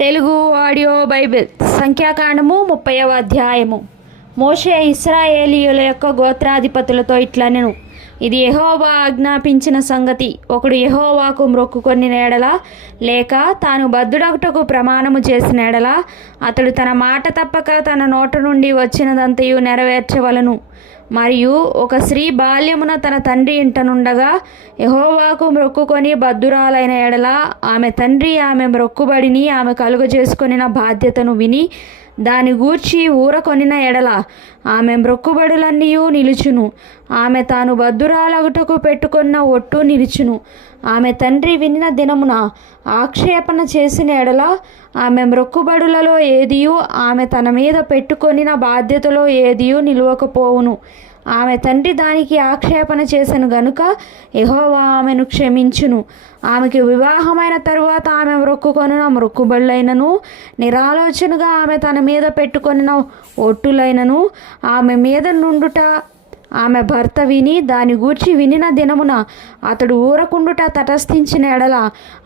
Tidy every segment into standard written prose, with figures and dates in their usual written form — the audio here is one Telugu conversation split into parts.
తెలుగు ఆడియో బైబిల్ సంఖ్యాకాండము 30వ అధ్యాయము. మోషే ఇశ్రాయేలీయుల యొక్క గోత్రాధిపతులతో ఇట్లనెను, ఇది యెహోవా ఆజ్ఞాపించిన సంగతి. ఒకడు యెహోవాకు మ్రొక్కుకొనిన ఎడల, లేక తాను బద్ధుడగుటకు ప్రమాణము చేసిన ఎడల, అతడు తన మాట తప్పక తన నోట నుండి వచ్చినదంతయు నెరవేర్చవలను. మరియు ఒక స్త్రీ బాల్యమున తన తండ్రి ఇంటనుండగా యెహోవాకు మ్రొక్కుకొని బద్ధురాలైన ఎడల, ఆమె తండ్రి ఆమె మ్రొక్కుబడిని ఆమె కలుగజేసుకొనిన బాధ్యతను విని దాని గూర్చి ఊరకొనిన ఎడల, ఆమె మ్రొక్కుబడులన్నీయూ నిలుచును. ఆమె తాను బద్ధురాలగుటకు పెట్టుకున్న ఒట్టు నిలుచును. ఆమె తండ్రి వినిన దినమున ఆక్షేపణ చేసిన ఎడల, ఆమె మ్రొక్కుబడులలో ఏదియూ, ఆమె తన మీద పెట్టుకొనిన బాధ్యతలో ఏదియూ నిలువకపోవును. ఆమె తండ్రి దానికి ఆక్షేపణ చేసెను గనుక యెహోవా ఆమెను క్షమించును. ఆమెకు వివాహమైన తరువాత ఆమె మ్రొక్కుకొనిన మ్రొక్కుబడులైనను, నిరాలోచనగా ఆమె తన మీద పెట్టుకొనిన ఒట్టులైనను, ఆమె మీద నుండుట ఆమె భర్త విని దాని గూర్చి వినిన దినమున అతడు ఊరకుండుట తటస్థించిన ఎడల,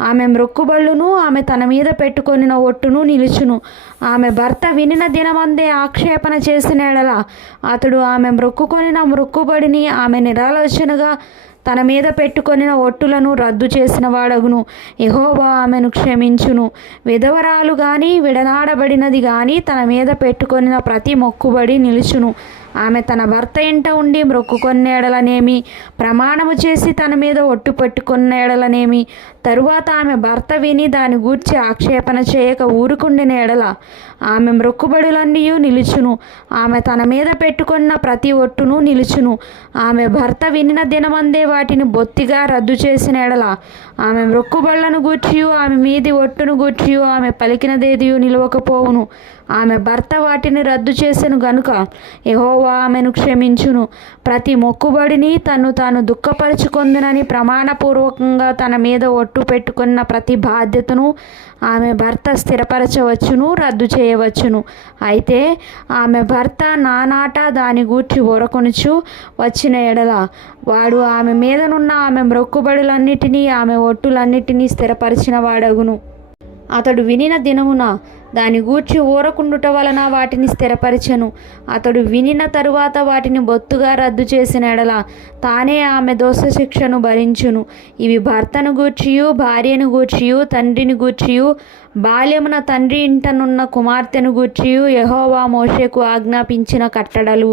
ఆమె మ్రొక్కుబళ్ళును ఆమె తన మీద పెట్టుకొనిన ఒట్టును నిలుచును. ఆమె భర్త వినిన దినమందే ఆక్షేపణ చేసిన ఎడల, అతడు ఆమె మ్రొక్కుకొనిన మ్రొక్కుబడిని ఆమె నిరాలోచనగా తన మీద పెట్టుకొనిన ఒట్టులను రద్దు చేసిన వాడగును. యెహోవా ఆమెను క్షమించును. విధవరాలు గాని విడనాడబడినది గాని తన మీద పెట్టుకొనిన ప్రతి మొక్కుబడి నిలుచును. ఆమె తన భర్త ఇంట ఉండి మ్రొక్కుకొన్న ఎడలనేమి, ప్రమాణము చేసి తన మీద ఒట్టు పెట్టుకున్న ఎడలనేమి, తరువాత ఆమె భర్త విని దాని గూర్చి ఆక్షేపణ చేయక ఊరుకుండిన ఎడల, ఆమె మ్రొక్కుబడులన్నీయూ నిలుచును. ఆమె తన మీద పెట్టుకున్న ప్రతి ఒట్టును నిలుచును. ఆమె భర్త వినిన దినమందే వాటిని బొత్తిగా రద్దు చేసిన ఎడల, ఆమె మ్రొక్కుబళ్లను గూర్చియు ఆమె మీది ఒట్టును గూర్చియు ఆమె పలికినదేదియు నిలవకపోవును. ఆమె భర్త వాటిని రద్దు చేసెను గనుక యెహోవా ఆమెను క్షమించును. ప్రతి మొక్కుబడిని తాను దుఃఖపరుచుకొందునని ప్రమాణపూర్వకంగా తన మీద ఒట్టు పెట్టుకున్న ప్రతి బాధ్యతను ఆమె భర్త స్థిరపరచవచ్చును, రద్దు చేయవచ్చును. అయితే ఆమె భర్త నానాట దాని గూర్చి ఊరకొనుచు వచ్చిన ఎడల, వాడు ఆమె మీదనున్న ఆమె మ్రొక్కుబడులన్నిటినీ ఆమె ఒట్టులన్నిటినీ స్థిరపరిచిన వాడగును. అతడు వినిన దినమున దాని గూర్చి ఊరకుండుట వలన వాటిని స్థిరపరచెను. అతడు వినిన తరువాత వాటిని బొత్తుగా రద్దు చేసిన ఎడల, తానే ఆమె దోష శిక్షను భరించును. ఇవి భర్తను గూర్చియు భార్యను గూర్చియు తండ్రిని గూర్చియు బాల్యమున తండ్రి ఇంటనున్న కుమార్తెను గూర్చియు యెహోవా మోషేకు ఆజ్ఞాపించిన కట్టడలు.